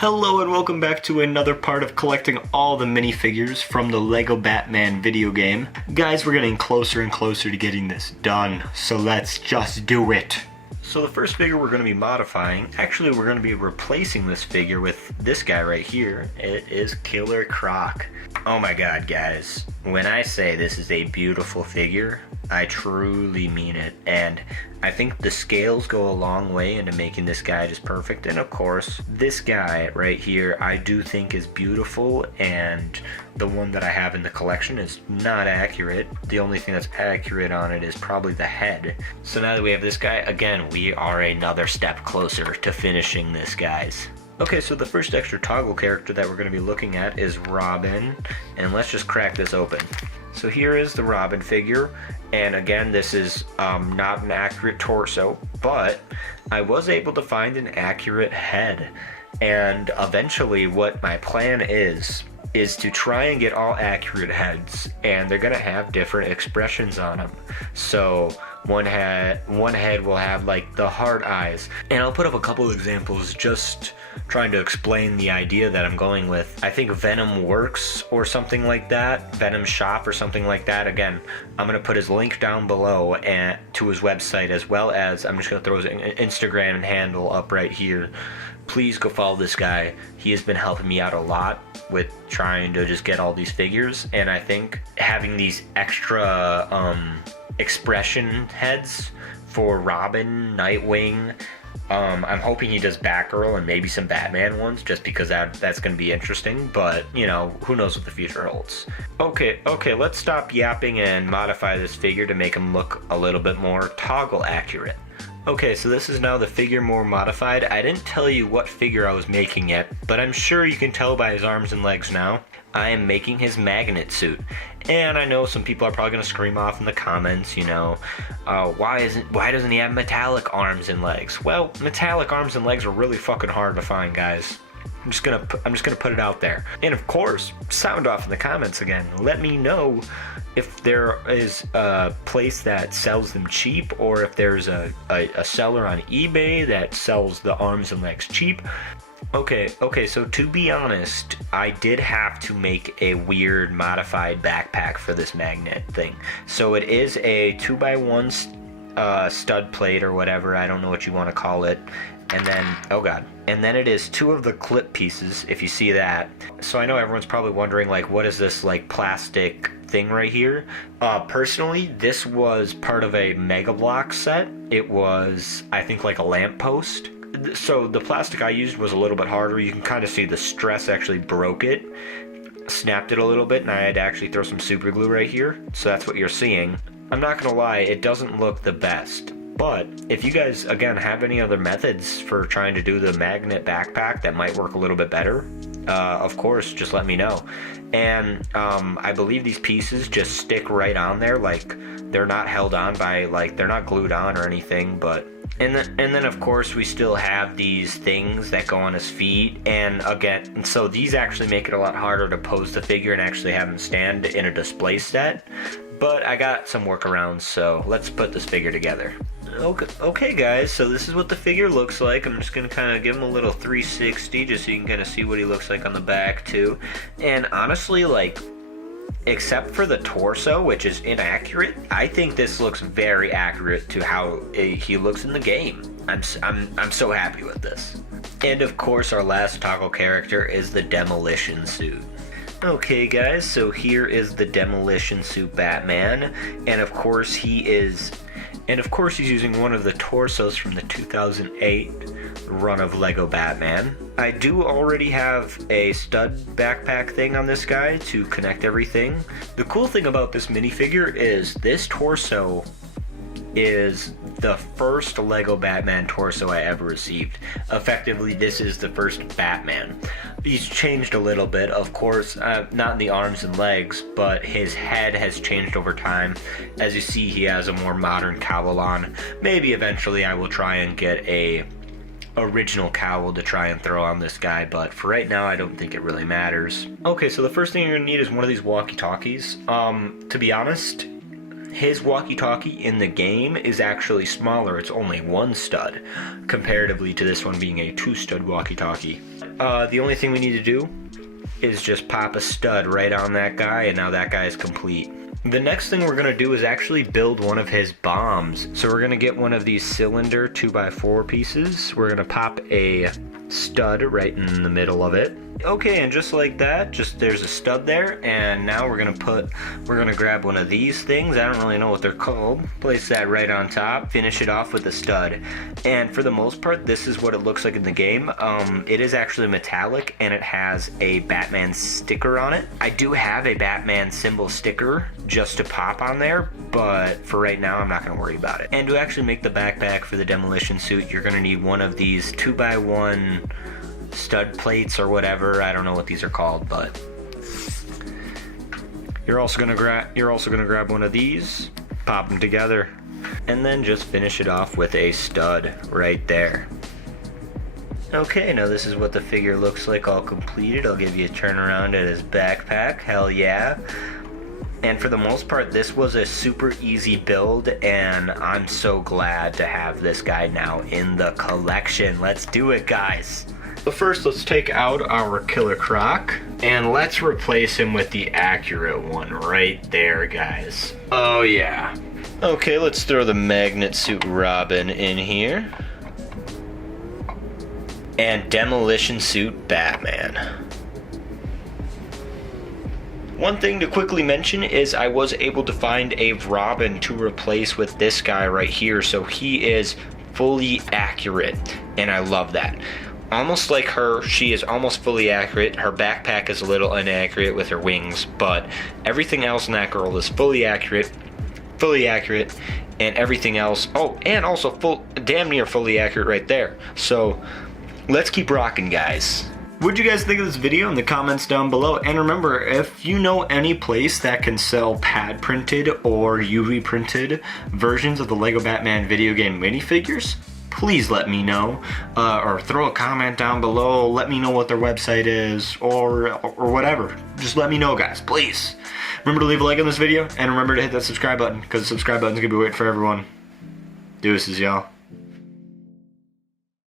Hello and welcome back to another part of collecting all the minifigures from the Lego Batman video game. Guys, we're getting closer and closer to getting this done, so let's just do it. So the first figure we're going to be modifying, actually we're going to be replacing this figure with this guy right here. It is Killer Croc. Oh my god, guys. When I say this is a beautiful figure, I truly mean it. And I think the scales go a long way into making this guy just perfect. And of course, this guy right here, I do think is beautiful, and the one that I have in the collection is not accurate. The only thing that's accurate on it is probably the head. So now that we have this guy, again, we are another step closer to finishing this, guys. Okay, so the first extra toggle character that we're going to be looking at is Robin, and let's just crack this open. So here is the Robin figure, and again, this is not an accurate torso, but I was able to find an accurate head, and eventually what my plan is to try and get all accurate heads, and they're going to have different expressions on them. So one head will have like the heart eyes, and I'll put up a couple examples just trying to explain the idea that I'm going with. I think Venom Works or something like that, Venom Shop or something like that. Again, I'm going to put his link down below and to his website, as well as I'm just going to throw his Instagram handle up right here. Please go follow this guy. He has been helping me out a lot with trying to just get all these figures, and I think having these extra expression heads for Robin, Nightwing, I'm hoping he does Batgirl and maybe some Batman ones, just because that's going to be interesting, but, you know, who knows what the future holds. Okay, let's stop yapping and modify this figure to make him look a little bit more toggle accurate. Okay, so this is now the figure more modified. I didn't tell you what figure I was making yet, but I'm sure you can tell by his arms and legs now. I am making his magnet suit. And I know some people are probably going to scream off in the comments, you know, why doesn't he have metallic arms and legs? Well, metallic arms and legs are really fucking hard to find, guys. I'm just gonna put it out there. And of course, sound off in the comments again. Let me know if there is a place that sells them cheap, or if there's a seller on eBay that sells the arms and legs cheap. Okay, so to be honest, I did have to make a weird modified backpack for this magnet thing. So it is a 2x1 stud plate or whatever, I don't know what you want to call it. And then, oh god, and then it is 2 of the clip pieces, if you see that. So I know everyone's probably wondering, like, what is this, like, plastic thing right here? Personally, this was part of a Mega Block set. It was, I think, like a lamppost. So the plastic I used was a little bit harder. You can kind of see the stress actually broke it, snapped it a little bit, and I had to actually throw some super glue right here. So that's what you're seeing. I'm not gonna lie, it doesn't look the best. But if you guys, again, have any other methods for trying to do the magnet backpack that might work a little bit better, of course, just let me know. And I believe these pieces just stick right on there, like they're not held on by, like, they're not glued on or anything, but... And then of course we still have these things that go on his feet, and again, so these actually make it a lot harder to pose the figure and actually have him stand in a display set. But I got some workarounds, so let's put this figure together. Okay guys, so this is what the figure looks like. I'm just gonna kind of give him a little 360 just so you can kind of see what he looks like on the back too. And honestly, like, except for the torso, which is inaccurate, I think this looks very accurate to how he looks in the game. I'm so happy with this. And of course, our last toggle character is the Demolition Suit. Okay guys, so here is the Demolition Suit Batman, and of course he's using one of the torsos from the 2008 run of Lego Batman. I do already have a stud backpack thing on this guy to connect everything. The cool thing about this minifigure is this torso is the first Lego Batman torso I ever received. Effectively, this is the first Batman. He's changed a little bit, of course, not in the arms and legs, but his head has changed over time. As you see, he has a more modern cowl on. Maybe eventually I will try and get a original cowl to try and throw on this guy, but for right now I don't think it really matters. Okay, so the first thing you're gonna need is one of these walkie-talkies. To be honest, his walkie-talkie in the game is actually smaller. It's only 1 stud, comparatively to this one being a 2-stud walkie-talkie. The only thing we need to do is just pop a stud right on that guy, and now that guy is complete. The next thing we're gonna do is actually build one of his bombs. So we're gonna get one of these cylinder 2x4 pieces. We're gonna pop a stud right in the middle of it. Okay, and just like that, there's a stud there, and now we're gonna grab one of these things. I don't really know what they're called. Place that right on top, finish it off with a stud. And for the most part, this is what it looks like in the game. It is actually metallic, and it has a Batman sticker on it. I do have a Batman symbol sticker just to pop on there, but for right now, I'm not gonna worry about it. And to actually make the backpack for the demolition suit, you're gonna need one of these 2x1 stud plates or whatever. I don't know what these are called, but you're also gonna grab one of these, pop them together, and then just finish it off with a stud right there. Okay, now this is what the figure looks like all completed. I'll give you a turn around at his backpack. Hell yeah. And for the most part, this was a super easy build, and I'm so glad to have this guy now in the collection. Let's do it, guys. But first, let's take out our Killer Croc, and let's replace him with the accurate one right there, guys. Oh yeah. Okay, let's throw the Magnet Suit Robin in here. And Demolition Suit Batman. One thing to quickly mention is I was able to find a Robin to replace with this guy right here, so he is fully accurate, and I love that. Almost like her, she is almost fully accurate. Her backpack is a little inaccurate with her wings, but everything else in that girl is fully accurate, and everything else, oh, and also damn near fully accurate right there. So let's keep rocking, guys. What'd you guys think of this video in the comments down below? And remember, if you know any place that can sell pad printed or UV printed versions of the Lego Batman video game minifigures, please let me know, or throw a comment down below. Let me know what their website is, or whatever. Just let me know, guys, please. Remember to leave a like on this video, and remember to hit that subscribe button, because the subscribe button's gonna be waiting for everyone. Deuces, y'all.